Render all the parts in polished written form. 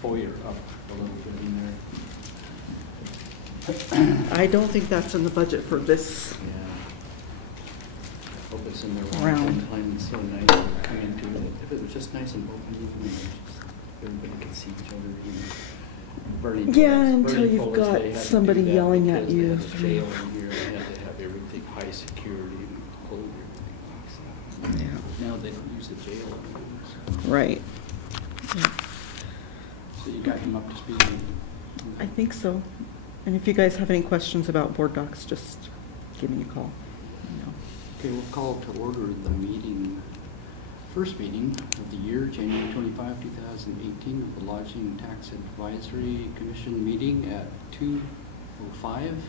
foyer up a little bit in there. I don't think that's in the budget for this. Yeah. Hope it's in there Round. It's so nice to come into it. If it was just nice and open, everybody could see each other. Yeah, until you've got somebody yelling at you. They had a jail in here. They had to have everything high security and close everything. Yeah. Now they don't use the jail anymore. Right. Yeah. So you got him up to speed? I think so. And if you guys have any questions about board docs, just give me a call. Okay, we'll call to order the meeting, first meeting of the year, January 25, 2018, of the Lodging Tax Advisory Commission meeting at 2:05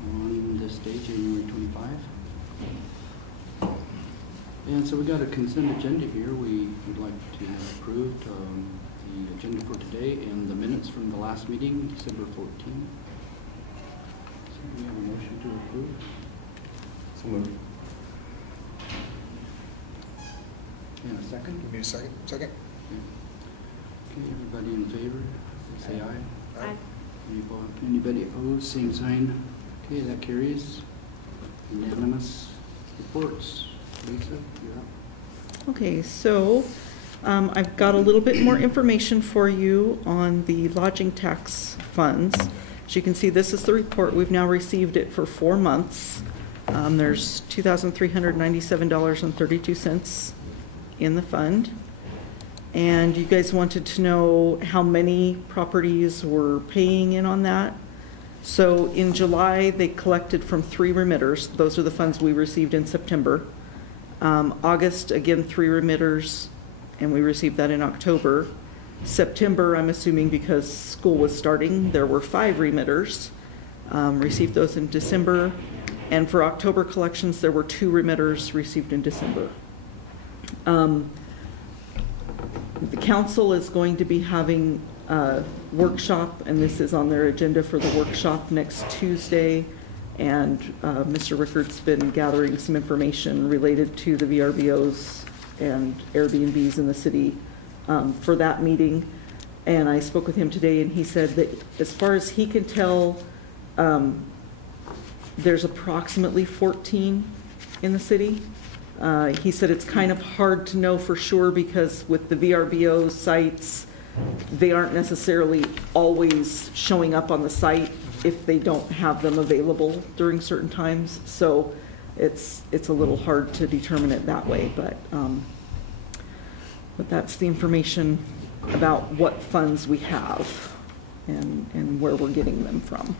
on this day, January 25. And so we got a consent agenda here. We would like to have approved the agenda for today and the minutes from the last meeting, December 14. So we have a motion to approve. So moved. And a second? Give me a second. Second. Okay, everybody in favor, say aye. Aye. Anybody opposed, same sign. Okay, that carries. Unanimous reports. Lisa, you're up. Okay, so I've got a little bit more information for you on the lodging tax funds. As you can see, this is the report. We've now received it for 4 months. There's $2,397.32 in the fund. And you guys wanted to know how many properties were paying in on that. So in July, they collected from 3 remitters. Those are the funds we received in September. August, again, 3 remitters, and we received that in October. September, I'm assuming because school was starting, there were 5 remitters. Received those in December. And for October collections, there were 2 remitters received in December. The council is going to be having a workshop, and this is on their agenda for the workshop next Tuesday. And Mr. Rickard's been gathering some information related to the VRBOs and Airbnbs in the city for that meeting. And I spoke with him today, and he said that as far as he can tell, there's approximately 14 in the city. He said it's kind of hard to know for sure because with the VRBO sites, they aren't necessarily always showing up on the site if they don't have them available during certain times. So it's a little hard to determine it that way, but that's the information about what funds we have and where we're getting them from.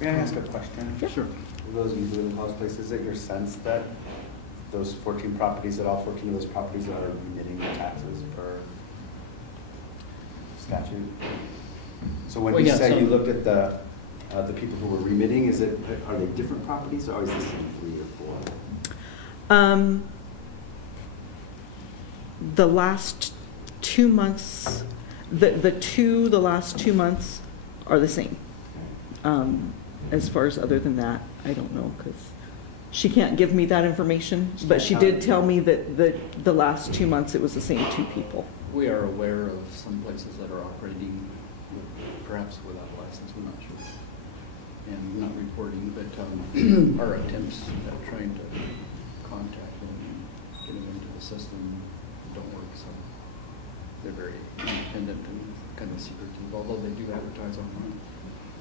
May I ask a question? Yeah. Sure. For those of you who live in those places, is it your sense that those 14 properties, that all 14 of those properties are remitting the taxes per statute? So when you say you looked at the people who were remitting, are they different properties, or is this 3 or 4? The last 2 months, the last 2 months are the same. As far as other than that, I don't know, because she can't give me that information, but she did tell me that the last 2 months it was the same 2 people. We are aware of some places that are operating perhaps without a license, we're not sure. And not reporting, but our attempts at trying to contact them and get them into the system don't work, so they're very independent and kind of secretive, although they do advertise online,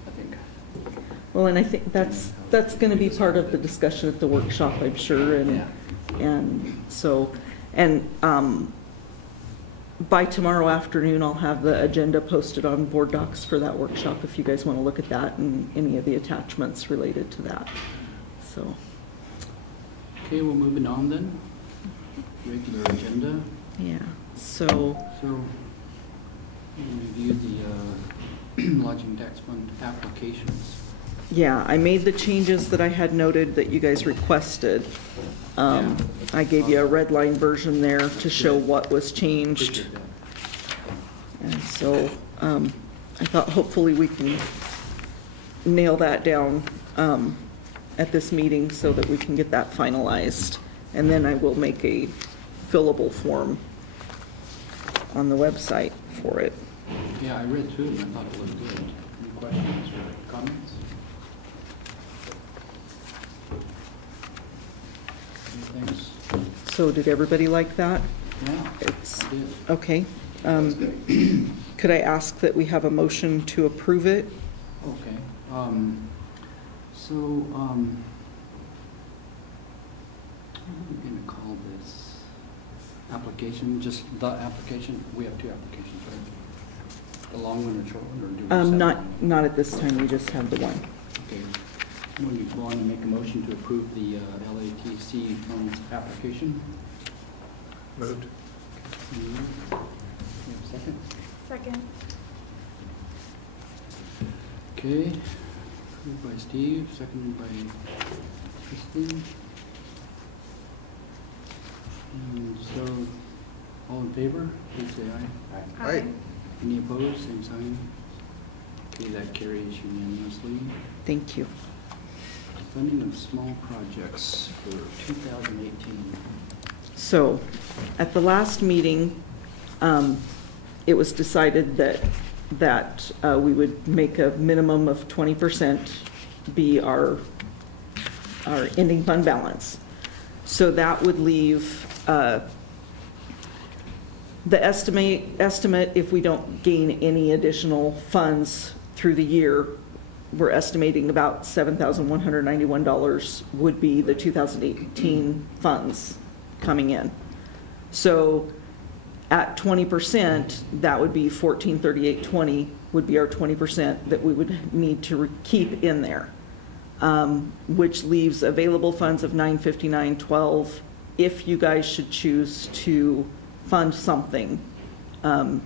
I think. Well, and I think that's going to be part of the discussion at the workshop, I'm sure, and so by tomorrow afternoon I'll have the agenda posted on board docs for that workshop if you guys want to look at that and any of the attachments related to that. So. Okay, we're moving on then. Regular agenda. Yeah. So we'll review the lodging tax fund applications. Yeah, I made the changes that I had noted that you guys requested. I gave you a red line version there to show what was changed. And so I thought hopefully we can nail that down at this meeting so that we can get that finalized. And then I will make a fillable form on the website for it. Yeah, I read through it and I thought it looked good. Any questions or comments? Any thanks? So did everybody like that? Yeah, It's, I did. okay. Could I ask that we have a motion to approve it? Okay. What are we going to call this? Application, just the application? We have two applications, right? The long one and short one, or do we just have one? Not at this time, we just have the one. Okay. Would you want to make a motion to approve the LATC funds application? Moved. You have a second? Second. Okay. Moved by Steve, seconded by Kristen. And so, all in favor, please say aye. Aye. Any opposed, same sign. Okay, that carries unanimously. Thank you. Funding of small projects for 2018. So, at the last meeting, it was decided that we would make a minimum of 20% be our ending fund balance. So that would leave the estimate if we don't gain any additional funds through the year. We're estimating about $7,191 would be the 2018 funds coming in. So at 20%, that would be $1,438.20 would be our 20% that we would need to keep in there, which leaves available funds of $959.12 if you guys should choose to fund something. Are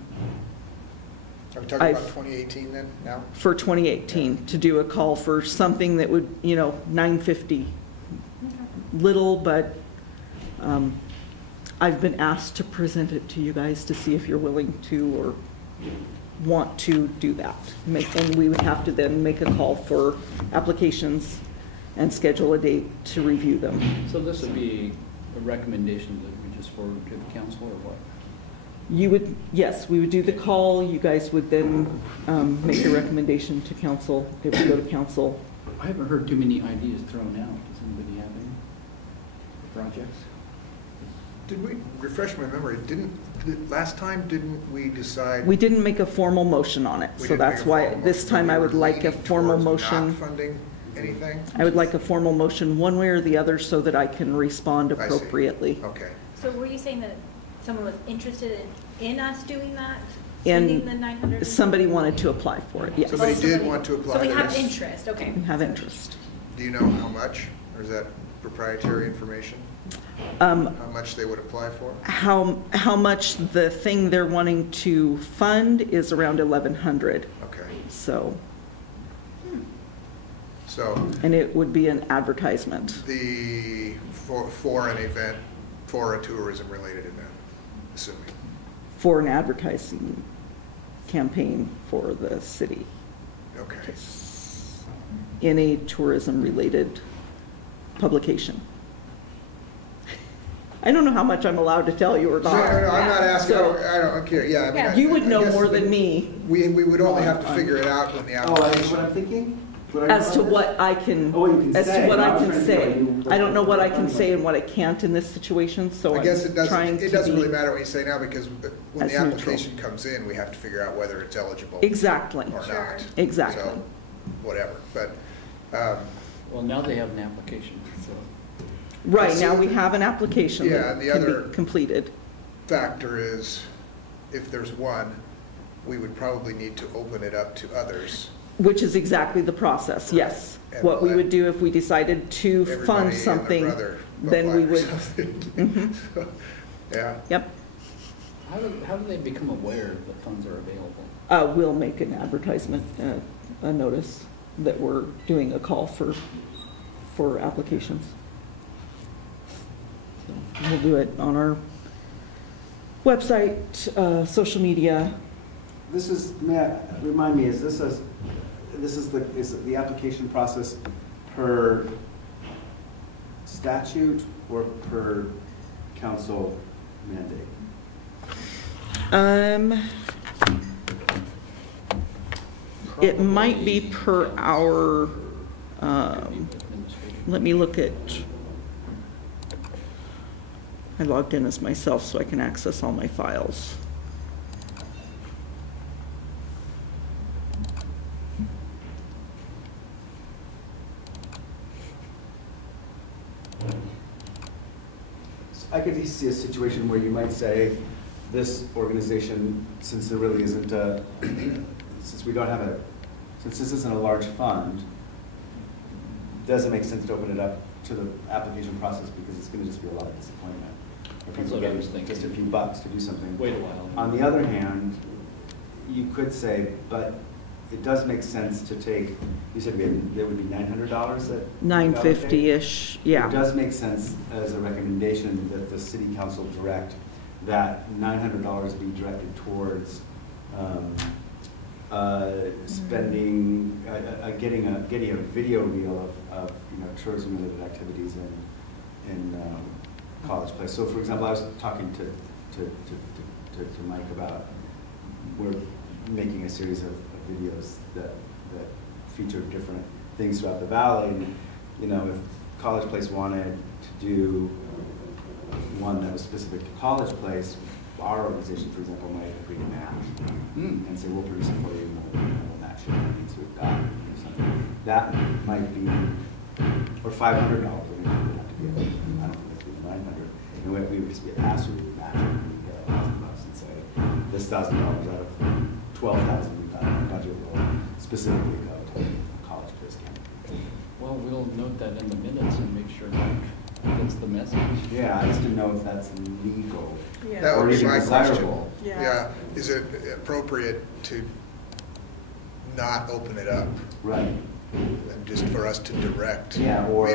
we talking about 2018 then, now? For 2018, to do a call for something that would, $950. Little, but I've been asked to present it to you guys to see if you're willing to or want to do that. And we would have to then make a call for applications and schedule a date to review them. So this would be a recommendation that we just forward to the council, or what? You would, yes, we would do the call. You guys would then make a recommendation to council. It would go to council. I haven't heard too many ideas thrown out. Does anybody have any projects? Did we, refresh my memory, last time, didn't we decide? We didn't make a formal motion on it, we so didn't make that's a why formal this motion, time we I were would like a leaning formal towards motion. Not funding anything? I would like a formal motion one way or the other so that I can respond I see. appropriately. Okay. So were you saying that someone was interested in us doing that? And Spending the 900? somebody wanted to apply for it, yes. Somebody Oh, did want to apply. So we to have this. interest, okay. We have interest. Do you know how much, or is that proprietary information? How much they would apply for? How much the thing they're wanting to fund is around 1,100. Okay. So, So and it would be an advertisement. for an event, for a tourism-related event, assuming. For an advertising campaign for the city Okay. in a tourism-related publication. I don't know how much I'm allowed to tell you or No, not. I'm not asking, So- I don't care, yeah. I mean, You would I know guess more than me We would only have to on- figure it out when the Oh, that's what application. I'm thinking? as to what I can, Oh, you can as to say. what No, I I was can trying to figure out say. you- I don't know what I can say and what I can't in this situation, so I guess it I'm trying doesn't, to it doesn't be really matter what you say now, because when as the neutral. application comes in, we have to figure out whether it's eligible. Exactly, Or Sure. not. exactly. So, whatever, but, Well, now they have an application, so. Right, now we have an application Yeah, that the can other- be completed. factor is, if there's one, we would probably need to open it up to others. Which is exactly the process, yes. And What we let would do if we decided to Everybody fund and their something, brother then we apply for would, something. Mhm. Yeah, yep. How do they become aware that funds are available? We'll make an advertisement, a notice that we're doing a call for applications. So we'll do it on our website, social media. This is, remind me, is the application process per statute or per council mandate? It might be per hour. Let me look at, I logged in as myself so I can access all my files. I could see a situation where you might say, this organization, since there really isn't a, since we don't have a, since this isn't a large fund, doesn't make sense to open it up to the application process because it's going to just be a lot of disappointment. If That's people what I get was thinking. just a few bucks to do something. Wait a while. On the other hand, you could say, but it does make sense to take, you said there would be $900 that $950-ish, yeah. It does make sense as a recommendation that the city council direct that $900 be directed towards spending, getting a video reel of tourism-related activities in College Place. So, for example, I was talking to Mike about we're making a series of videos that feature different things throughout the valley. And, if College Place wanted to do one that was specific to College Place, our organization, for example, might agree to match and say, we'll produce it for you and we'll match it against what we've got. Or something. That might be, or $500. I don't think that's be 900. And we would just be asked to match it and get $1,000 and say, this $1,000 out of $12,000 we've got in our budget will specifically go to College Place campus. Well, we'll note that in the minutes and make sure Mike gets the message. Yeah, I just didn't know if that's legal Yeah. That or would be even my desirable. question. Yeah, is it appropriate to not open it up? Right. And just for us to direct? Yeah, or...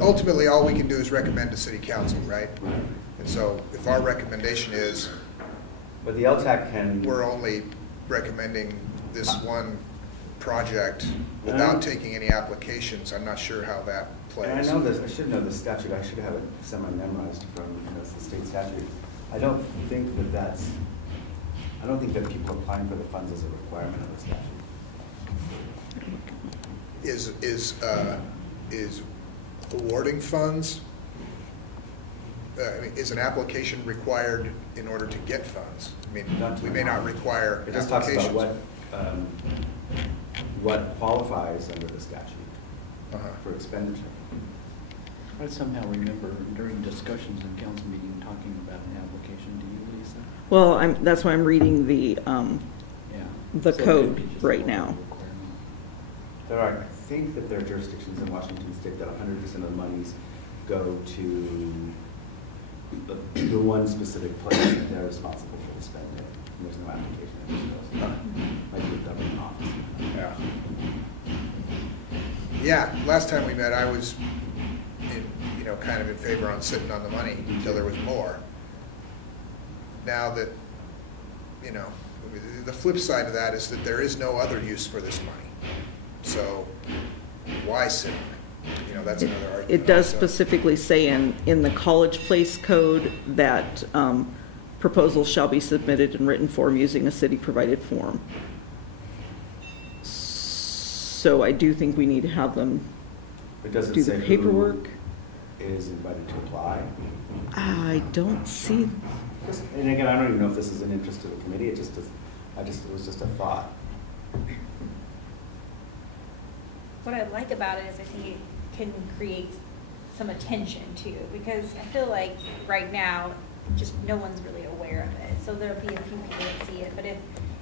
Ultimately, all we can do is recommend to city council, right? Right. And so if our recommendation is, But the LTAC can... we're only recommending this one project without taking any applications, I'm not sure how that plays. And I know this, I should know the statute, I should have it semi-memorized from the state statute. I don't think that people applying for the funds is a requirement of the statute. Is awarding funds, is an application required in order to get funds? I mean, we may not require It just talks applications. about what qualifies under the statute for expenditure. I somehow remember during discussions in council meeting talking about an application. Do you, Lisa? Well, that's why I'm reading the So code maybe just right a now. I think that there are jurisdictions in Washington State that 100% of the monies go to the one specific place that they're responsible for the spending. There's no application. Like the government office. Yeah. Yeah, last time we met, I was kind of in favor on sitting on the money until there was more. Now that, the flip side of that is that there is no other use for this money. So why sit on it? That's another argument. It does also. specifically say in the College Place code that proposals shall be submitted in written form using a city-provided form. So I do think we need to have them It doesn't do say the paperwork. who is invited to apply. I don't see. And again, I don't even know if this is an interest to the committee. It was just a thought. What I like about it is I think it can create some attention too, because I feel like right now, just no one's really aware of it. So there'll be a few people that see it, but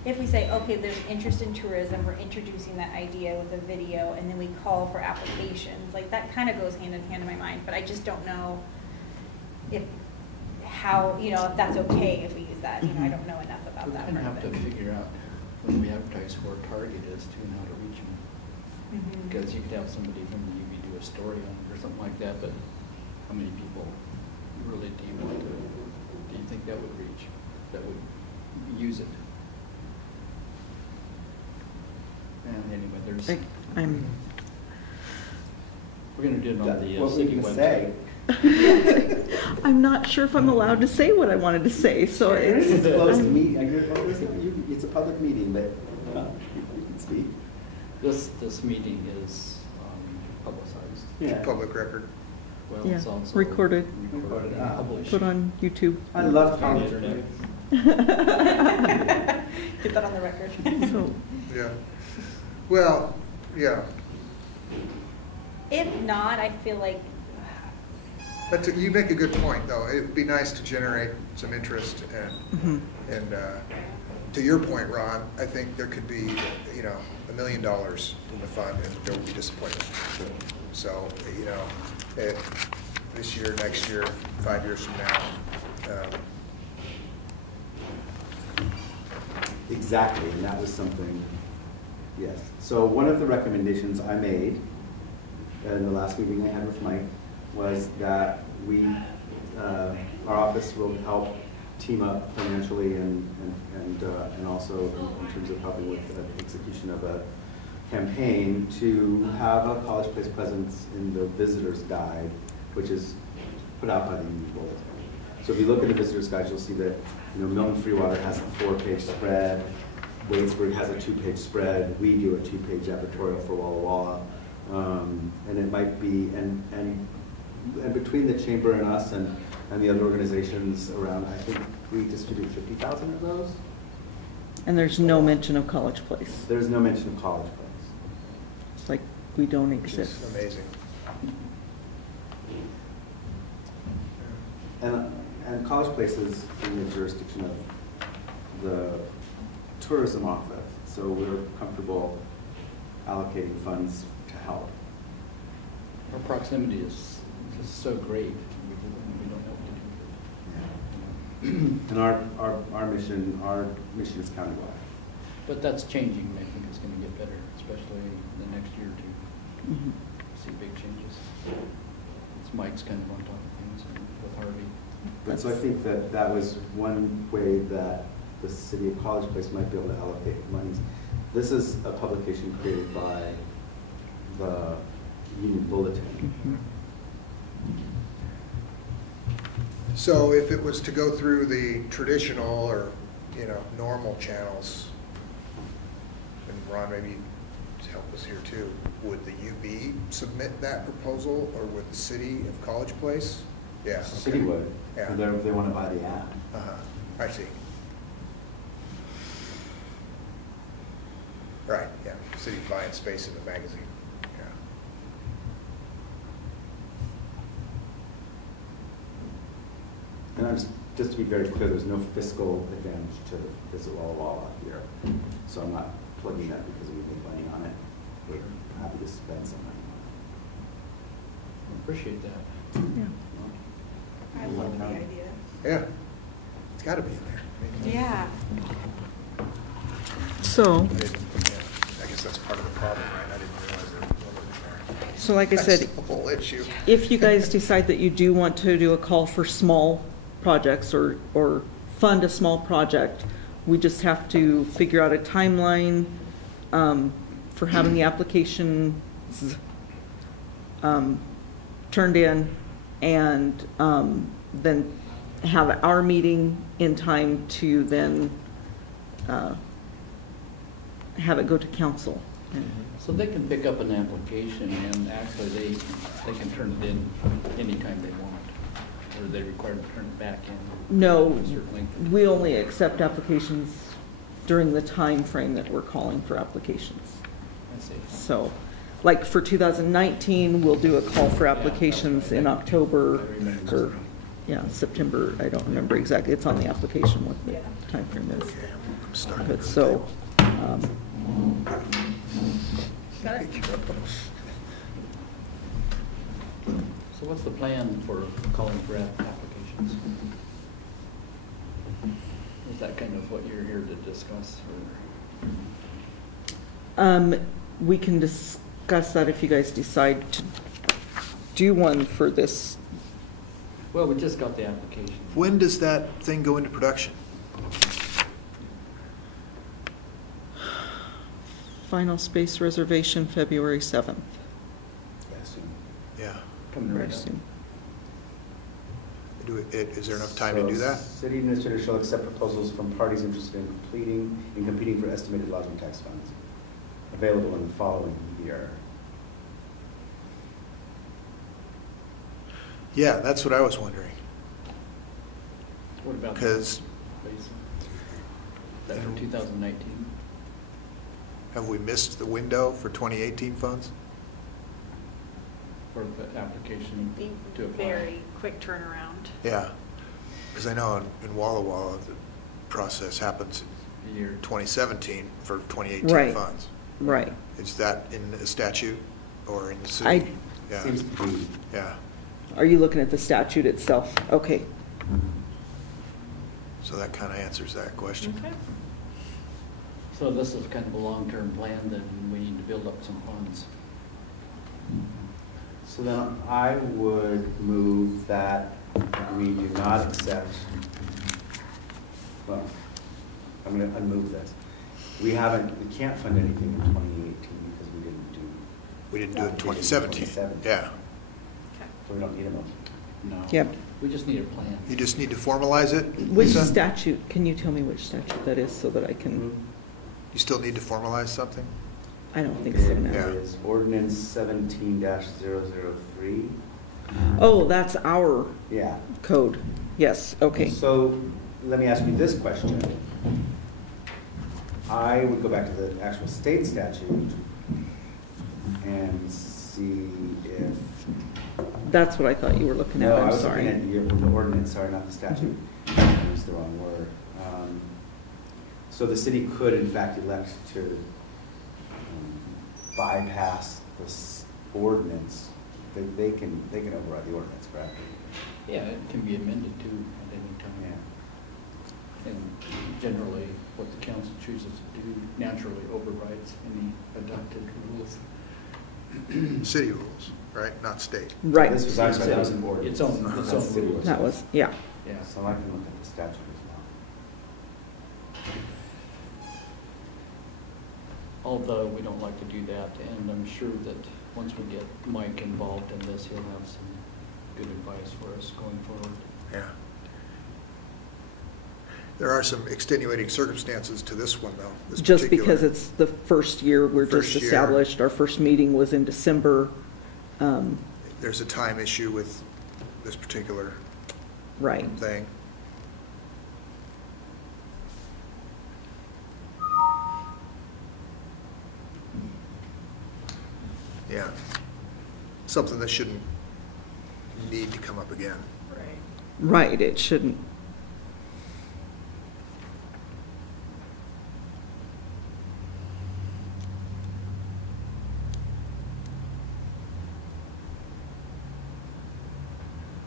if we say, okay, there's interest in tourism, we're introducing that idea with a video, and then we call for applications, like that kind of goes hand in hand in my mind, but I just don't know if if that's okay if we use that. I don't know enough about that We're going to part have of to it. figure out when we advertise who our target is too and how to reach them. Because you could have somebody from the UV do a story on it or something like that, but how many people really do you think that would reach, that would use it? And anyway, we're going to do it on the What were city you going to website. say? I'm not sure if I'm allowed to say what I wanted to say, so it's. It's a closed meeting, it's a public meeting, but you can speak. This meeting is publicized. Yeah. Public record. Well, Yeah, it's also recorded. Recorded and published. Put on YouTube. I love On the college. internet. Get that on the record. So, Yeah. Well, yeah. If not, I feel like, But you make a good point, though. It'd be nice to generate some interest mhm. and to your point, Ron, I think there could be, you know, $1 million in the fund and there will be disappointment. So, you know, this year, next year, 5 years from now. Exactly, and that was something, yes. So one of the recommendations I made in the last meeting I had with Mike was that our office will help team up financially and also in terms of helping with the execution of a campaign to have a College Place presence in the visitor's guide, which is put out by the Union Bulletin. So if you look at the visitor's guide, you'll see that, you know, Milton Freewater has a 4-page spread, Wadesburg has a 2-page spread, we do a 2-page advertorial for Walla Walla, and it might be, and between the chamber and us and the other organizations around, I think we distribute 50,000 of those. And there's no mention of College Place. There's no mention of College Place. It's like we don't Which is exist. amazing. And College Place is in the jurisdiction of the tourism office, so we're comfortable allocating funds to help. Our proximity is just so great. We don't know what to do. And our mission is countywide. But that's changing. I think it's going to get better, especially in the next year or two. Mhm. See big changes. It's Mike's kind of on top of things with Harvey. And so I think that was one way that the city of College Place might be able to allocate monies. This is a publication created by the Union Bulletin. Mhm. So if it was to go through the traditional or, you know, normal channels, and Ron, maybe to help us here too, would the UB submit that proposal or would the city of College Place? Yeah. The city would, Yeah. if they want to buy the ad. I see. Right, yeah, city buying space in the magazine, yeah. And just to be very clear, there's no fiscal advantage to Visit Walla Walla here. So I'm not plugging that because we make money on it. We're happy to spend some money I appreciate that. Yeah. I love the idea. Yeah, it's gotta be in there. I mean, Yeah. So, I guess that's part of the problem, right? I didn't realize there was one in there. so like I said, That's the whole issue. if you guys decide that you do want to do a call for small projects or fund a small project, we just have to figure out a timeline for having the applications turned in and then have our meeting in time to then have it go to council. So they can pick up an application and actually they can turn it in anytime they want. Or are they required to turn it back in? No, Certainly. we only accept applications during the time frame that we're calling for applications. I see. So, like for 2019, we'll do a call for applications in October or, yeah, September. I don't remember exactly. It's on the application what the time frame is. Okay, I'm stuck. But so, So what's the plan for calling for applications? Is that kind of what you're here to discuss or? we can discuss that if you guys decide to do one for this. Well, we just got the application. When does that thing go into production? Final space reservation, February 7th. Yes. Yeah. Coming Very right up. soon. Is there enough time to do that? City administrator shall accept proposals from parties interested in competing for estimated lodging tax funds available in the following year. Yeah, that's what I was wondering. What about? 'Cause- That for 2019? Have we missed the window for 2018 funds? For the application Be to apply? very quick turnaround. Yeah, because I know in Walla Walla, the process happens A year. in 2017 for 2018 Right. funds. Right. Is that in the statute or in the city? I- Yeah, Seems to be. yeah. Are you looking at the statute itself? Okay. So that kind of answers that question. Okay. So this is kind of a long-term plan, then we need to build up some funds. So then I would move that we do not accept, well, I'm going to unmove this. We can't fund anything in 2018 because we didn't do. We didn't do it in 2017. Yeah. Okay. So we don't need a motion. No. Yep. We just need a plan. You just need to formalize it, Which Lisa? statute? Can you tell me which statute that is so that I can, You still need to formalize something? I don't think so It now. Yeah. is ordinance 17-003. Oh, that's our Yeah. code. Yes, okay. So let me ask you this question. I would go back to the actual state statute and see if. That's what I thought you were looking at, No, I I'm was looking sorry. at the ordinance, sorry, not the statute. I used the wrong word. So the city could in fact elect to bypass this ordinance. They can override the ordinance, correct? Yeah, it can be amended too at any time. Yeah. And generally, what the council chooses to do naturally overrides any adopted rules. City rules, right? Not state. Right. This was actually, that was an ordinance. Its own not rules. city ordinance. That was, yeah. Yeah. So I can look at the statute as well. Although we don't like to do that, and I'm sure that once we get Mike involved in this, he'll have some good advice for us going forward. Yeah. There are some extenuating circumstances to this one, though. This Just particular- because it's the first year we're First just year. established, our first meeting was in December. There's a time issue with this particular Right. thing. Yeah. Something that shouldn't need to come up again. Right. Right, it shouldn't.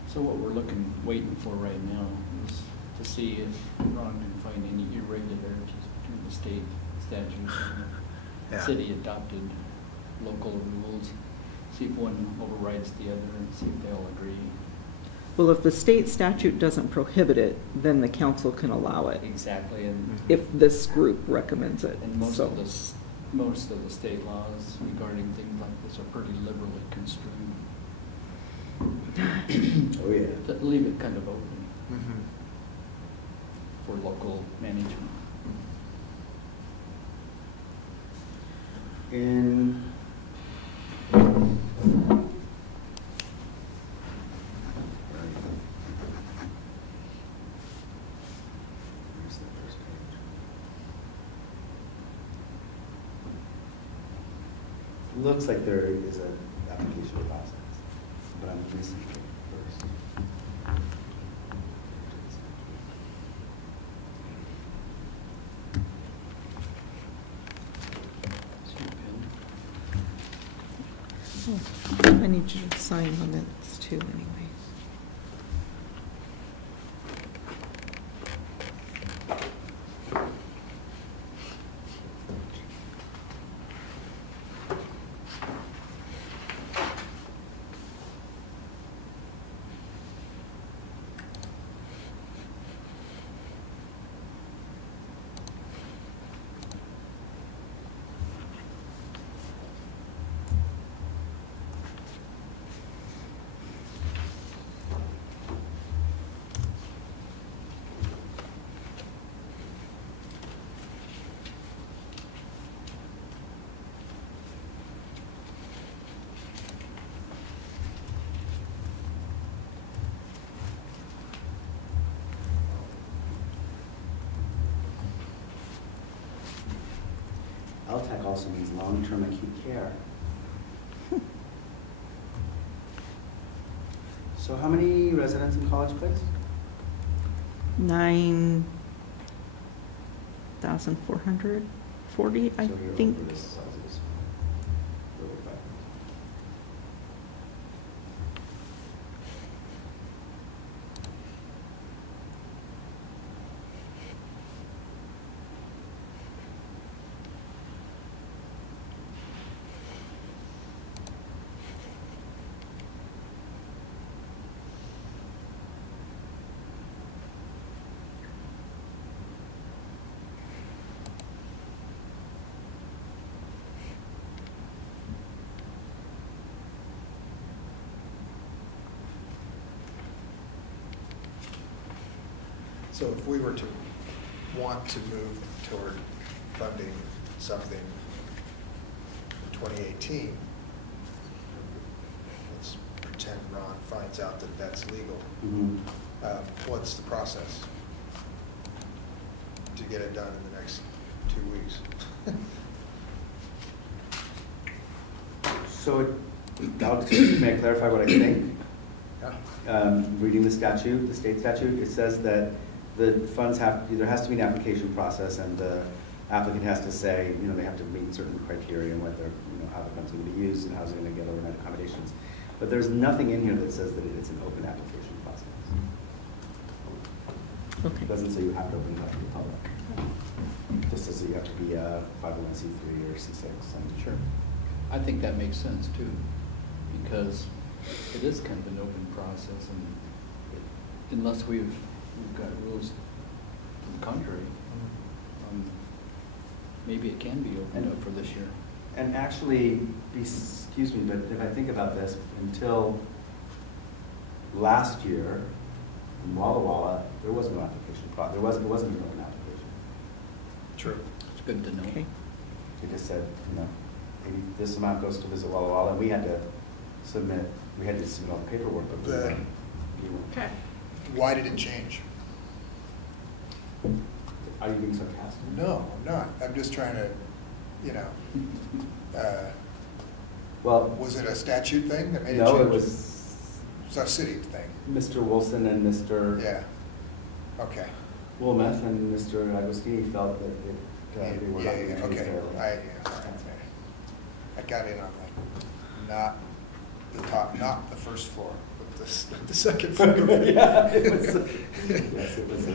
So what we're waiting for right now is to see if Ron can find any irregularities between the state statutes and the Yeah. city adopted local rules. See if one overrides the other and see if they all agree. Well, if the state statute doesn't prohibit it, then the council can allow it, Exactly, and if this group recommends it. And most So- of the state laws regarding things like this are pretty liberally construed. Oh, yeah. That leave it kind of open Mhm. for local management. In where's the first page? Looks like there is an application process, but I'm missing it first. See your pen? Oh, I need you to sign on this too, anyway. LTAC also means long-term acute care. So how many residents in College Place? 9,440, I So you're think. over this size of this building. So if we were to want to move toward funding something in 2018, let's pretend Ron finds out that that's legal. Mhm. What's the process to get it done in the next 2 weeks? So, may I clarify what I think? Reading the statute, the state statute, it says that the funds there has to be an application process, and the applicant has to say, they have to meet certain criteria and whether, how the funds are going to be used and how it's going to get overnight accommodations. But there's nothing in here that says that it's an open application process. Okay. It doesn't say you have to open it up to the public. It just says that you have to be a 501c3 or C6. Sure. I think that makes sense too, because it is kind of an open process, and unless we've got rules to the contrary, maybe it can be opened up for this year. And actually, excuse me, but if I think about this, until last year, in Walla Walla, there was no application process. It wasn't an open application. True. It's good to know. Okay. It just said, maybe this amount goes to Visit Walla Walla, and we had to submit all the paperwork. But Okay. Why did it change? Are you being sarcastic? No, I'm not. I'm just trying to, Well, was it a statute thing that made it change? no, it was It's a city thing. Mr. Wilson and Mr. Yeah. Okay. Wilmeth and Mr. Agostini felt that they were not Yeah, being okay. treated fairly. I got in on not the top, not the first floor, but the second floor. Yeah, it was. Yes, it was.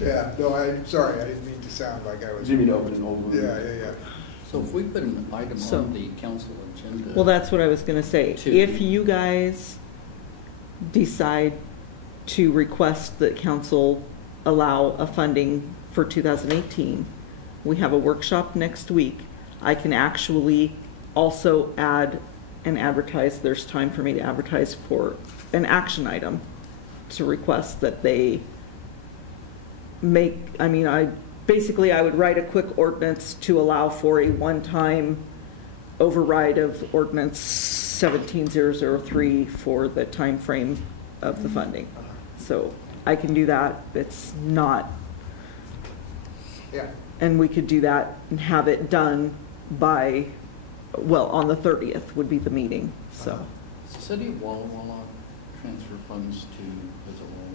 Yeah, no, sorry, I didn't mean to sound like I was. Did you mean to open an old one? Yeah. So if we put an item So- on the council agenda. Well, that's what I was gonna say. To- If you guys decide to request that council allow a funding for 2018, we have a workshop next week. I can actually also add and advertise, there's time for me to advertise for an action item to request that they basically I would write a quick ordinance to allow for a one-time override of ordinance 17003 for the time frame of the funding. So I can do that. It's not, Yeah. and we could do that and have it done by, on the 30th would be the meeting, so. Does the city of Walla Walla transfer funds to Visit Walla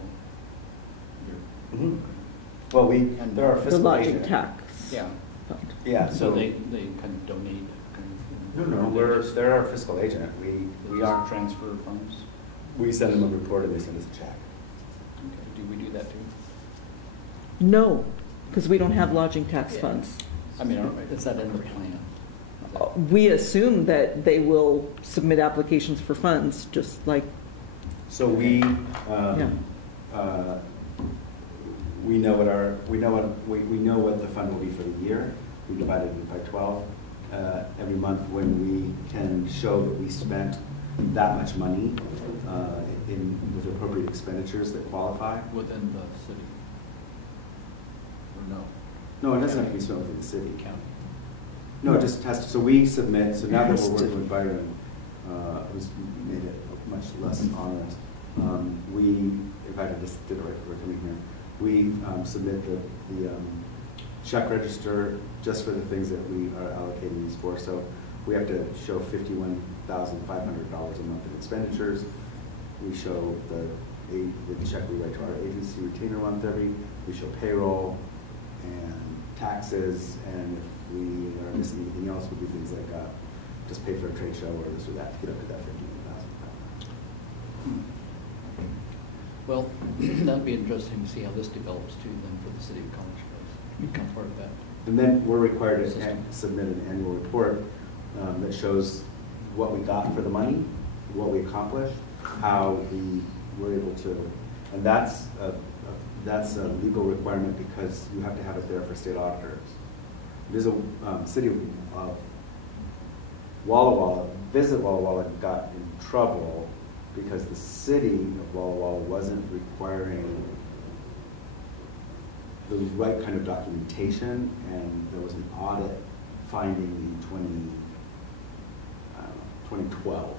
Walla? Mhm. Well, they're our The fiscal lodging agent. tax Yeah, fund. Yeah, so they kind of donate. No, they're our fiscal agent. We are transfer funds. We send them a report and they send us a check. Okay, do we do that too? No, because we don't have lodging tax Yeah. funds. I mean, is that in the plan? Is that- We assume that they will submit applications for funds, just like, So we know what the fund will be for the year. We divided it by 12. Every month when we can show that we spent that much money with appropriate expenditures that qualify. Within the city? Or no? No, it doesn't have to be spent within the city. County? No, it just has to, so we submit, so now that Has we're to. working with Byron, who's made it much less onerous, if I just did it right before coming here, we submit the check register just for the things that we are allocating these for. So we have to show $51,500 a month in expenditures. We show the check we write to our agency retainer month every. We show payroll and taxes, and if we are missing anything else, we do things like just pay for a trade show or this or that to get up to that $51,000. Well, that'd be interesting to see how this develops too, then, for the city of College Place. Become part of that. And then we're required to System. submit an annual report that shows what we got for the money, what we accomplished, how we were able to, and that's a legal requirement because you have to have it there for state auditors. There's a city of Walla Walla, Visit Walla Walla got in trouble because the city of Walla Walla wasn't requiring the right kind of documentation, and there was an audit finding in 2012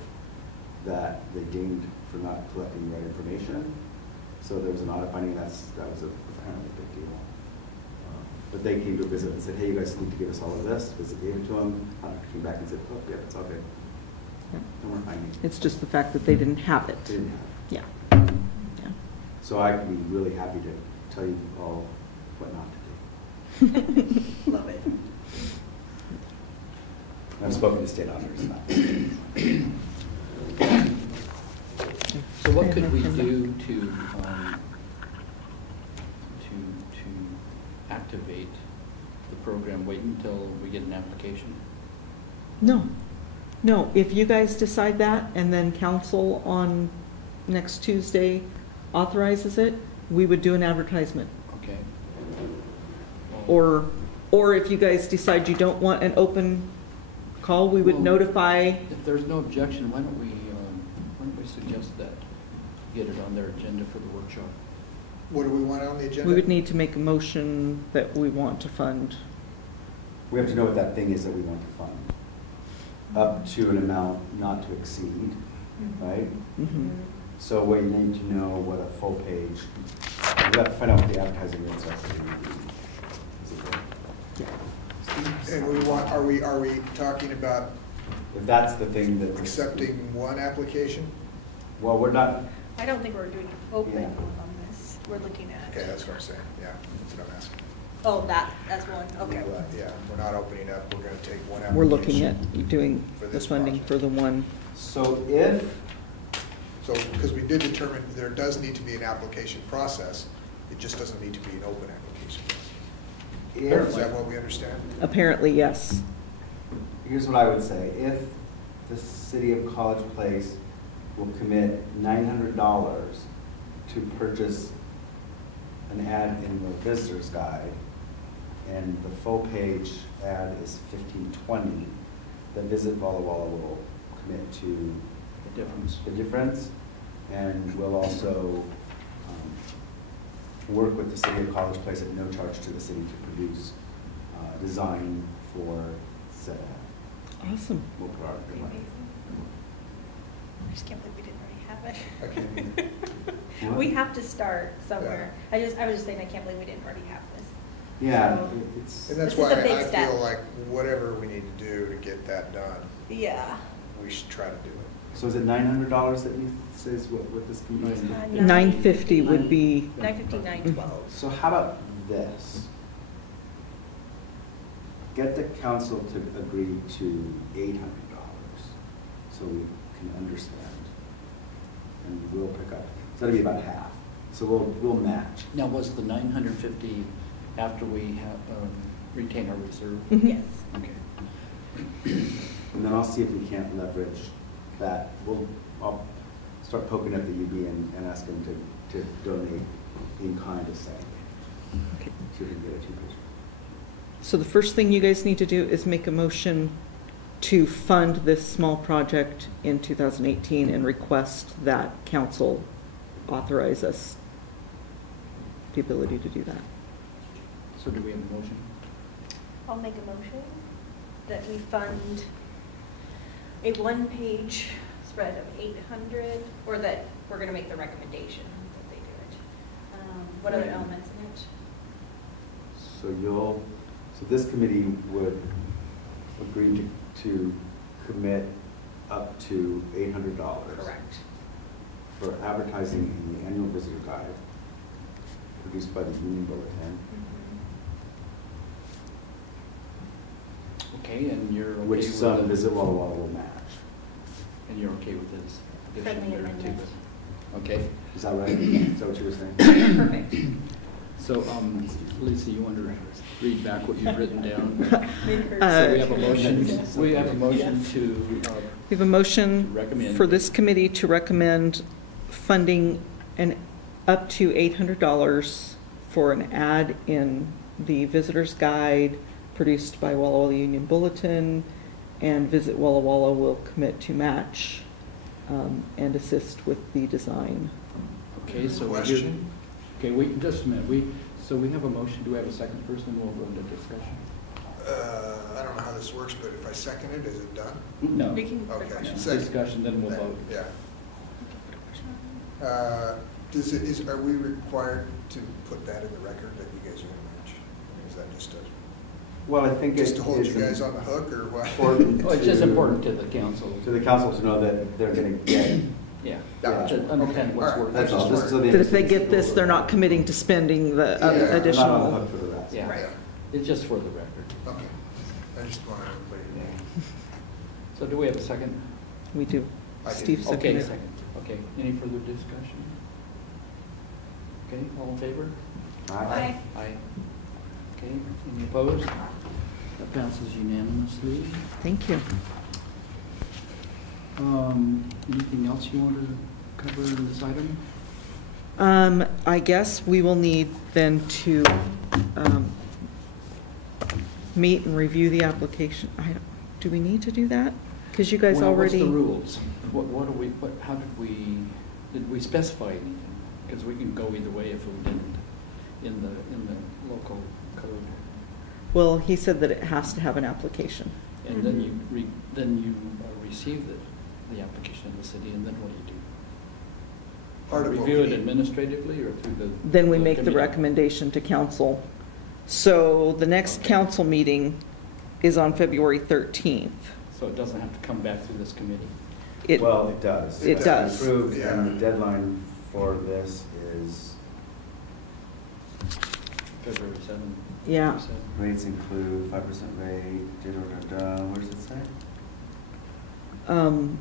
that they dinged for not collecting the right information. So there was an audit finding that was apparently a big deal. But they came to Visit and said, hey, you guys need to give us all of this. Visit gave it to them. Auditor came back and said, oh, yeah, it's all good. Yeah. No more finding. It's just the fact that they didn't have it. They didn't have it. Yeah. Yeah. So I can be really happy to tell you all what not to do. Love it. I've spoken to state auditors about it. So what could we do to activate the program? Wait until we get an application? No, no, if you guys decide that and then council on next Tuesday authorizes it, we would do an advertisement. Okay. Or if you guys decide you don't want an open call, we would Well, notify. If there's no objection, why don't we suggest that, get it on their agenda for the workshop? What do we want on the agenda? We would need to make a motion that we want to fund. We have to know what that thing is that we want to fund, up to an amount not to exceed, right? Mhm. So we need to know what a full page, we have to find out what the advertising rates are for the And we want, are we talking about If that's the thing that. accepting one application? Well, we're not, I don't think we're doing open Yeah. on this. We're looking at. Okay, that's what I'm saying, yeah, that's what I'm asking. Oh, that's one, okay. Yeah, we're not opening up, we're gonna take one application. We're looking at doing For the this funding project. for the one. so if, So, because we did determine there does need to be an application process, it just doesn't need to be an open application. Is that what we understand? Apparently, yes. here's what I would say, if the city of College Place will commit $900 to purchase an ad in the visitor's guide, and the full page ad is $15.20, the Visit Walla Walla will commit to The difference. the difference, and we'll also work with the city of College Place at no charge to the city to produce design for said ad. Awesome. We'll put our Pretty amazing. I just can't believe we didn't already have I can't it. What? We have to start somewhere. I was just saying, I can't believe we didn't already have this. Yeah, So- it's, And that's This is why a big I step. feel like whatever we need to do to get that done, Yeah. we should try to do it. so is it $900 that you says what this can be? Nine. 950 would be, 9:50, 9:12. So how about this? Get the council to agree to $800 so we can understand. And we'll pick up, so that'll be about half. So we'll match. Now, was the 950 after we have, retain our reserve? Mhm. Yes. Okay. And then I'll see if we can't leverage that. I'll start poking at the UB and ask them to donate in kind of saying. Okay. See if we can get a two-page. So the first thing you guys need to do is make a motion to fund this small project in 2018 and request that council authorize us the ability to do that. So do we have a motion? I'll make a motion that we fund a one-page spread of 800, or that we're gonna make the recommendation that they do it. What other elements in it? So this committee would agree to commit up to $800. Correct. For advertising in the annual visitor guide produced by the Union Bulletin, Okay, and you're okay which with some the- Visit Walla Walla will match. And you're okay with this addition Friendly there too? amendment. Okay, Is that right? Is that what you were saying? Perfect. so, Lisa, you want to read back what you've written down? Uh, So we have a motion to, We have a motion recommend. for this committee to recommend funding up to $800 for an ad in the Visitor's Guide produced by Walla Walla Union Bulletin, and Visit Walla Walla will commit to match and assist with the design. Okay, so we're Question? Okay, wait just a minute. So we have a motion. Do we have a second person? We'll go into discussion. I don't know how this works, but if I second it, is it done? No. We can put a Okay. question. Second. Discussion, then we'll vote. Yeah. Are we required to put that in the record that you guys are going to match? Or is that just Well, I think just to it hold you is guys on the hook, or what? important Well, it's just to- important to the council. to the council to know that they're going to get. Yeah, Yeah. to understand what's Okay. worth. That's all. Just so they That if they understand get this, they're not committing to spending the Yeah, they're not They're not on the additional. hook for the rest. Yeah, Right. it's just for the record. Okay. I just want everybody to know. So do we have a second? We do. I do. Steve Okay, seconded. second. Okay, any further discussion? Okay, all in favor? Aye. Aye. Okay, any opposed? That passes unanimously. Thank you. Anything else you want to cover in this item? I guess we will need then to meet and review the application. Do we need to do that? Because you guys Well, already. What's the rules? How did we specify anything? Because we can go either way if we didn't in the local code. Well, he said that it has to have an application. And then you receive the application in the city, and then what do? Part of what Review we it need- administratively or through the? Then we make the committee? recommendation to council. So the next Okay. council meeting is on February 13th. So it doesn't have to come back through this committee? Well, it does. It has to be does. approved, Yeah. and the deadline for this is, February 7th? Yeah. you said? rates include 5% rate, where does it say?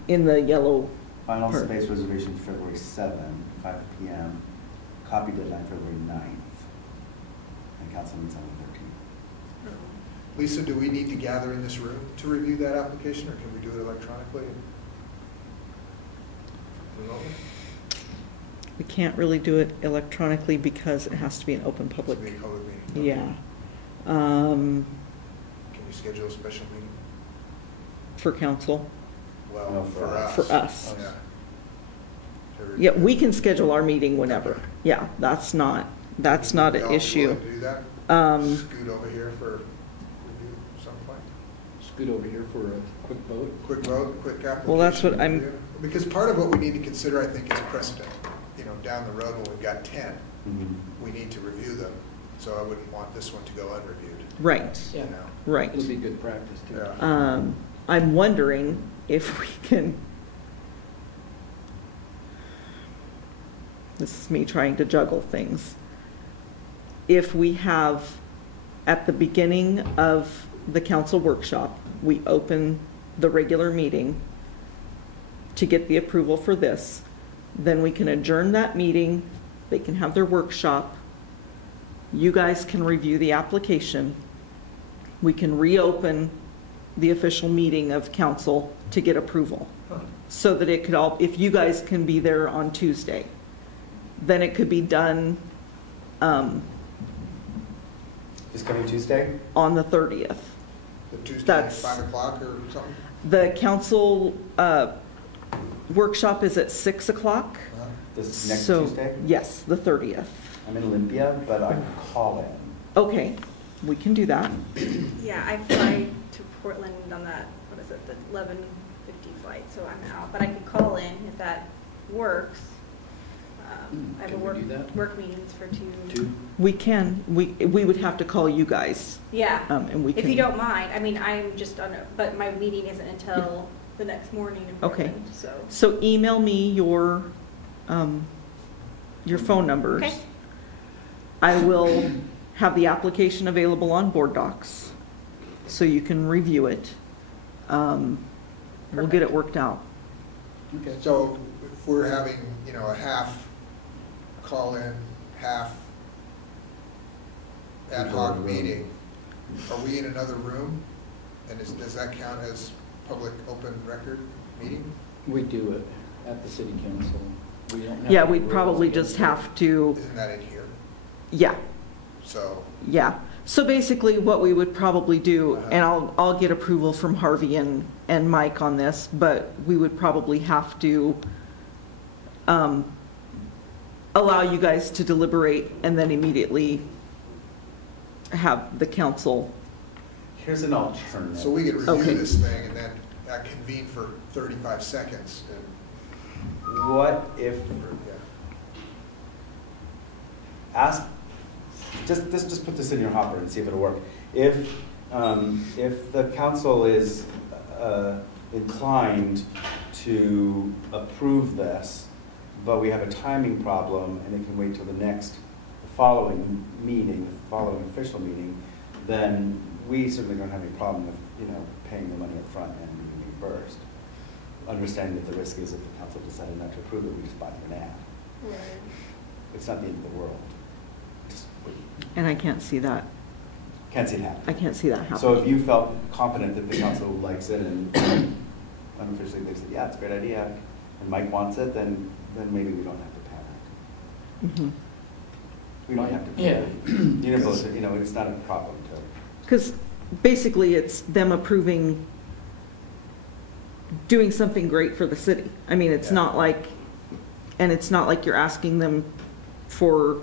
In the yellow, Final Part. space reservation February 7, 5 PM. Copy deadline February 9th. And council meets on the 13th. Lisa, do we need to gather in this room to review that application, or can we do it electronically? Remotely? we can't really do it electronically because it has to be an open public. It's a public meeting. Yeah. Can we schedule a special meeting? For council, Well, No, for us. for us. Yeah. Yeah, we can schedule our meeting whenever. Yeah, that's not an Y'all issue. willing to do that? Um, Scoot over here for review at some point? Scoot over here for a quick vote? Quick vote, quick application? Well, that's what I'm- review? Because part of what we need to consider, I think, is precedent. You know, down the road when we've got 10, we need to review them. So I wouldn't want this one to go unreviewed, Right, Yeah. you know? right. It'll be good practice too. Yeah. I'm wondering if we can, this is me trying to juggle things. If we have, at the beginning of the council workshop, we open the regular meeting to get the approval for this, then we can adjourn that meeting, they can have their workshop, you guys can review the application, we can reopen the official meeting of council to get approval. So that it could all, if you guys can be there on Tuesday, then it could be done This coming Tuesday? on the 30th. The Tuesday, at That's- 5 o'clock or something? The council workshop is at 6 o'clock. This next So- Tuesday? Yes, the 30th. I'm in Olympia, but I can call in. Okay, we can do that. Yeah, I fly to Portland on that, what is it, the 11:50 flight, so I'm out. But I could call in if that works. I have a Can we do that? work meetings for 2. We can, we would have to call you guys. Yeah, And we if can. you don't mind. I mean, I'm just on, but my meeting isn't until the next morning in Okay. Portland, so. So email me your phone numbers. Okay. I will have the application available on Board Docs, so you can review it. We'll get it worked out. Okay. So if we're having, you know, a half call-in, half ad hoc meeting, are we in another room? And does that count as public open record meeting? We do it at the city council. We don't have. Yeah, any we'd rules probably against just it. have to, Isn't that in here? yeah, So, yeah. So basically what we would probably do, Uh-huh. and I'll get approval from Harvey and Mike on this, but we would probably have to allow you guys to deliberate and then immediately have the council. Here's an alternative. so we could review Okay. this thing and then convene for 35 seconds and, What if, yeah. ask, just put this in your hopper and see if it'll work. If the council is inclined to approve this, but we have a timing problem and it can wait till the following meeting, the following official meeting, then we certainly don't have any problem with, you know, paying the money up front and being reimbursed. Understanding that the risk is if the council decided not to approve it, we just buy them an ad. Right. It's not the end of the world. Just wait. And I can't see that. Can't see it happen. I can't see that happening. So if you felt confident that the council likes it and unofficially they said, yeah, it's a great idea, and Mike wants it, then maybe we don't have to panic. Mhm. We don't have to. Yeah. You know, it's not a problem to. Because basically, it's them approving doing something great for the city. I mean, it's Yeah. not like, and it's not like you're asking them for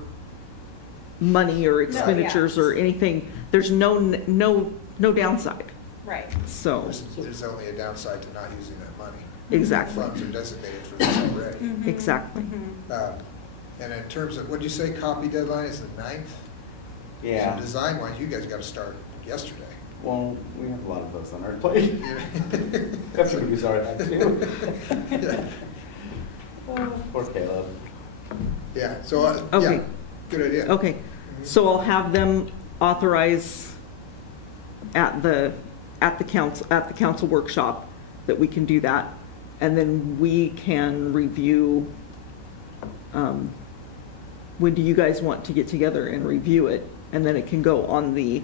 money or expenditures or anything. There's no downside. Right. So, There's only a downside to not using that money. exactly, Funds are designated for this already. Mhm, exactly. mhm. And in terms of, what'd you say, copy deadline is the 9th? Yeah. So design-wise, you guys got to start yesterday. Well, we have a lot of those on our plate. That's what we sorry about too. Poor Caleb. Yeah, so, Okay. yeah, good idea. Okay, so I'll have them authorize at the council workshop that we can do that. And then we can review, when do you guys want to get together and review it? And then it can go on the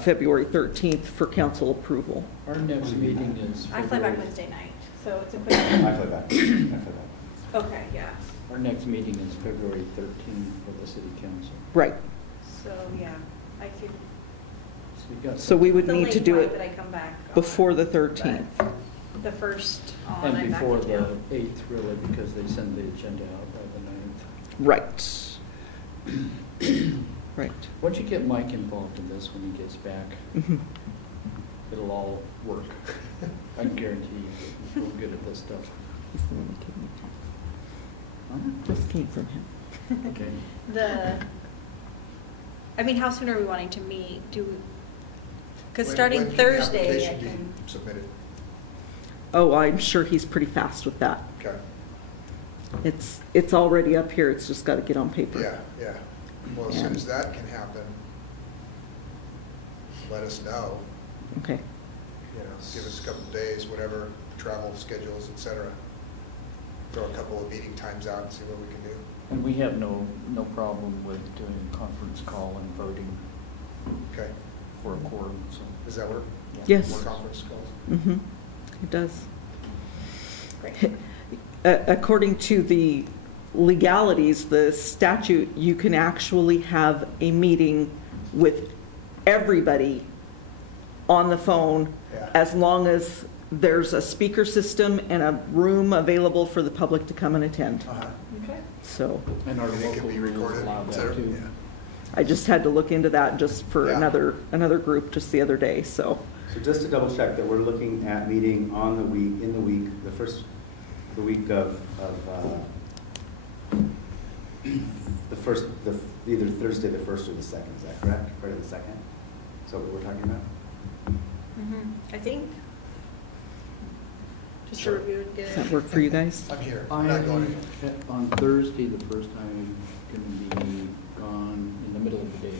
February 13th for council approval. Our next meeting is I fly back February. Wednesday night, so it's a quick. I fly back. Okay, yeah. Our next meeting is February 13th for the city council. Right, So, yeah, I could. So you got. so we would the need late to do flight that I it come back on, before the 13th. but The first on, And I'm back before in the town. 8th, really, because they send the agenda out by the 9th. Right. Right. Once you get Mike involved in this, when he gets back, Mhm. it'll all work. I can guarantee you, we're good at this stuff. He's the one that gave me Huh? that. This came from him. Okay. I mean, how soon are we wanting to meet? Because When- starting when can the Thursday, I application be can. submitted? Oh, I'm sure he's pretty fast with that. Okay, It's already up here, it's just got to get on paper. yeah, yeah. Well, as soon as that can happen, let us know, Okay, you know, give us a couple of days, whatever, travel schedules, et cetera. Throw a couple of meeting times out and see what we can do. And we have no problem with doing a conference call and voting Okay, for a quorum, so. does that work? yeah. Yes. More conference calls? mm-hmm, it does. Great. According to the legalities, the statute, you can actually have a meeting with everybody on the phone Yeah. as long as there's a speaker system and a room available for the public to come and attend. Uh-huh. Okay. So And our And it can local be rules recorded, allow et that cetera? too. Yeah. I just had to look into that just for Yeah. another group just the other day, so. So just to double check that we're looking at meeting on the week, the week of either Thursday the 1st or the 2nd, is that correct? Friday the 2nd? Is that what we're talking about? I think. Just to Sure. review and get Does that it. work for you guys? I'm here, I'm not going anywhere. On Thursday, the first I'm gonna be gone in the middle of the day,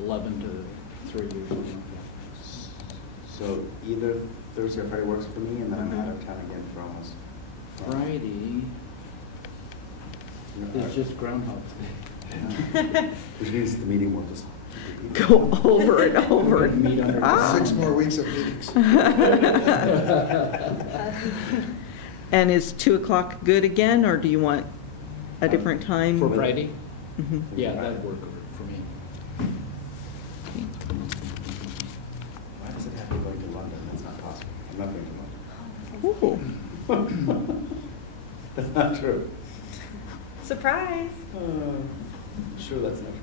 11 to 3 or something like that. So either Thursday or Friday works for me, and then I'm out of town again for almost. Friday is just Groundhog Day. Which means the meeting will just. Go over and over. Meet under- Ah. 6 more weeks of meetings. And is 2 o'clock good again, or do you want a different time? For Friday? Mhm. Yeah, that'd work for me. Okay. Why does it have to go to London? That's not possible. I'm not going to London. Ooh. That's not true. Surprise. I'm sure that's not true.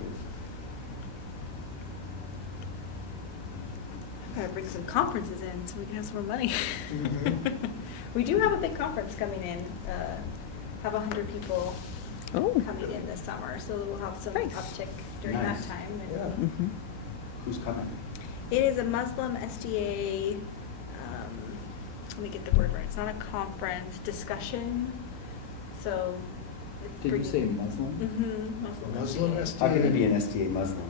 I gotta bring some conferences in so we can have some more money. Mhm. We do have a big conference coming in, have 100 people Oh. coming in this summer, so we'll have some Nice. uptick during Nice. that time. And Yeah. Mhm. Who's coming? It is a Muslim SDA, let me get the word right, it's not a conference, discussion, so. Did you say Muslim? Mm-hmm, Muslim How can it SDA? be an SDA Muslim?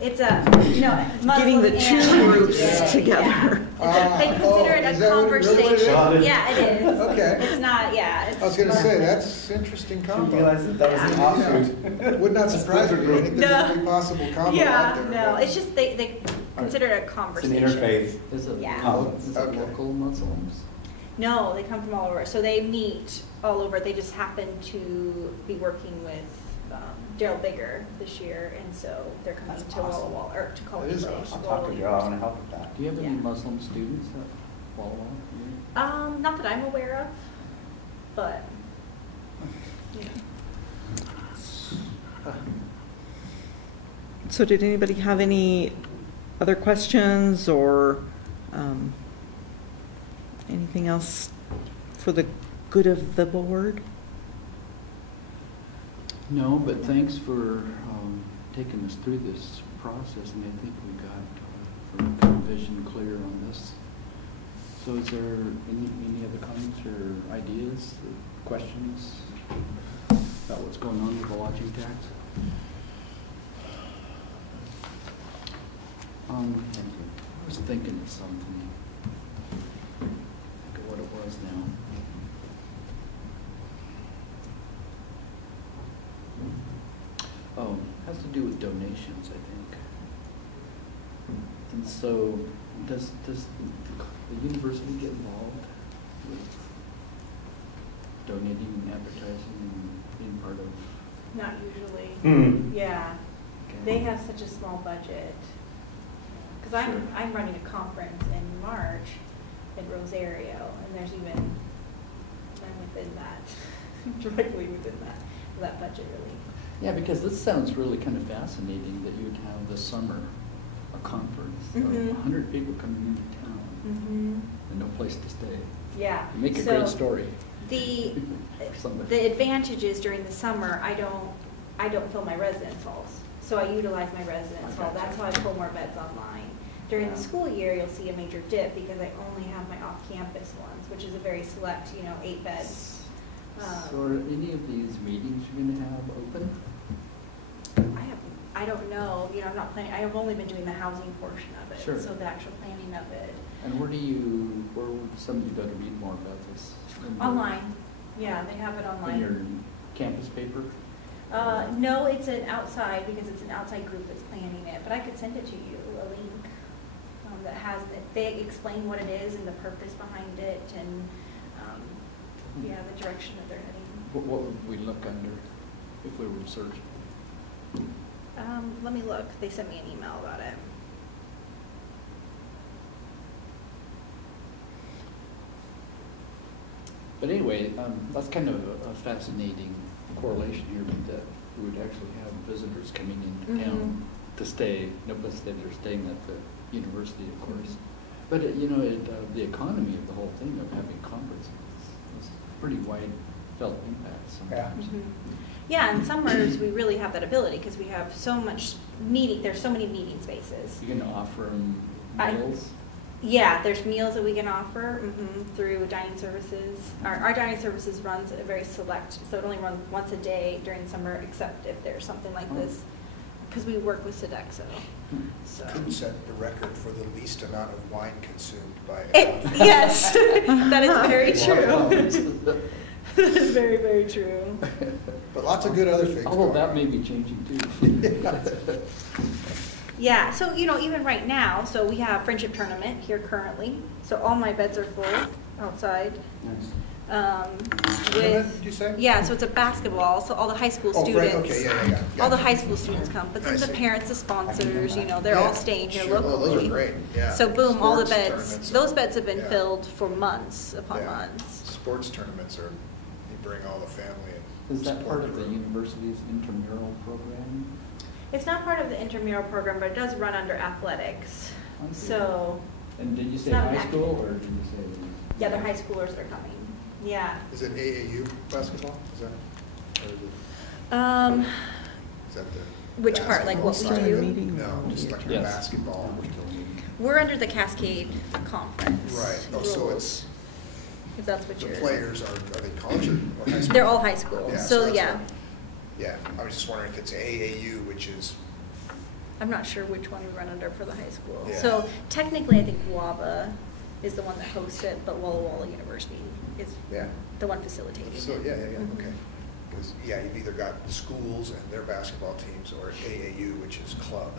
It's a, Muslim Getting the two and groups SDA, together. Yeah. They consider it is a that what it really conversation. is? Yeah, it is. Okay. It's not, yeah. It's I was gonna say, Muslim. that's interesting Didn't combo. realize that was an offshoot. Would not surprise me, I think there's No. every possible combo out Yeah, there. no, but- it's just they consider it a It's an conversation. interfaith. Is it, Yeah. is it Okay. local Muslims? No, they come from all over. So they meet all over. They just happen to be working with Daryl Bigger this year, and so they're coming That's to Walla awesome. Walla, or to College That is Place. awesome. I'll talk to Daryl, I want to help with that. Do you have any Yeah. Muslim students at Walla Walla? Not that I'm aware of, but, you know. So did anybody have any other questions or anything else for the good of the board? No, but thanks for taking us through this process, and I think we got our vision clear on this. So is there any other comments or ideas or questions about what's going on with the lodging tax? I was thinking of something. Look at what it was now. Oh, has to do with donations, I think. And so, does the university get involved with donating, advertising, and being part of? Not usually. Hmm. Yeah. Okay. They have such a small budget. Because Sure. I'm running a conference in March in Rosario, and there's even, I'm within that, directly within that budget really. Yeah, because this sounds really kind of fascinating that you would have this summer a conference of Mhm. 100 people coming into town Mm-hmm. and no place to stay. Yeah. You make a So great story. The, For somebody. the advantage is during the summer, I don't fill my residence halls. So I utilize my residence I hall. gotcha. That's how I pull more beds online. During the Yeah. school year, you'll see a major dip because I only have my off-campus ones, which is a very select, 8 beds. So are any of these meetings you're gonna have open? I don't know, I'm not planning, I've only been doing the housing portion of it. Sure. So the actual planning of it. And where would some of you go to read more about this? In your- Online, yeah, they have it In your online. campus paper? No, it's an outside, because it's an outside group that's planning it, but I could send it to you, a link that has, they explain what it is and the purpose behind it and, yeah, the direction that they're heading. What would we look under if we were searching? Let me look, they sent me an email about it. But anyway, that's kind of a fascinating correlation here, that we would actually have visitors coming into town to stay, no place to stay, they're staying at the university, of course. But, the economy of the whole thing of having conferences is pretty wide felt impact sometimes. Mhm. Yeah, and summers, we really have that ability because we have so much there's so many meeting spaces. You can offer them I- meals? Yeah, there's meals that we can offer through dining services. Our dining services runs a very select, so it only runs once a day during the summer, except if there's something like this, because we work with Sodexo. So. Could set the record for the least amount of wine consumed by. Yes, that is very Wow. true. That is very, very true. But lots of good other things. Although going that on. may be changing too. Yeah, so, you know, even right now, so we have friendship tournament here currently. So all my beds are full outside. Nice. With, Did you say? yeah, so it's a basketball, so all the high school Oh, right, students. okay, yeah. All the high school students come, but then I the see. parents, the sponsors, you know, they're all Yeah, staying here sure. locally. Oh, those are great, yeah. So boom, all the Sports beds, tournaments those are- beds have been yeah. filled for months upon Yeah. months. Sports tournaments are, you bring all the family and. Is that support part of the group. university's intramural program? It's not part of the intramural program, but it does run under athletics. I see. So, And did you say Not an high school academic. or did you say? yeah, they're high schoolers, they're coming. Yeah. Is it AAU basketball? Is that, or is that the? Which part, like what we basketball do? side? Meeting? No, just like the Yes. basketball. We're under the Cascade Conference. Right, oh, so rules, it's, if that's what the you're. players are they college or high school? They're all high school, Yeah, so that's yeah. what- Yeah, I was just wondering if it's AAU, which is, I'm not sure which one we run under for the high school. Yeah. So technically, I think WABA is the one that hosts it, but Walla Walla University is yeah. the one facilitating. So, it. yeah, Mhm. okay. Because, yeah, you've either got schools and their basketball teams or AAU, which is club.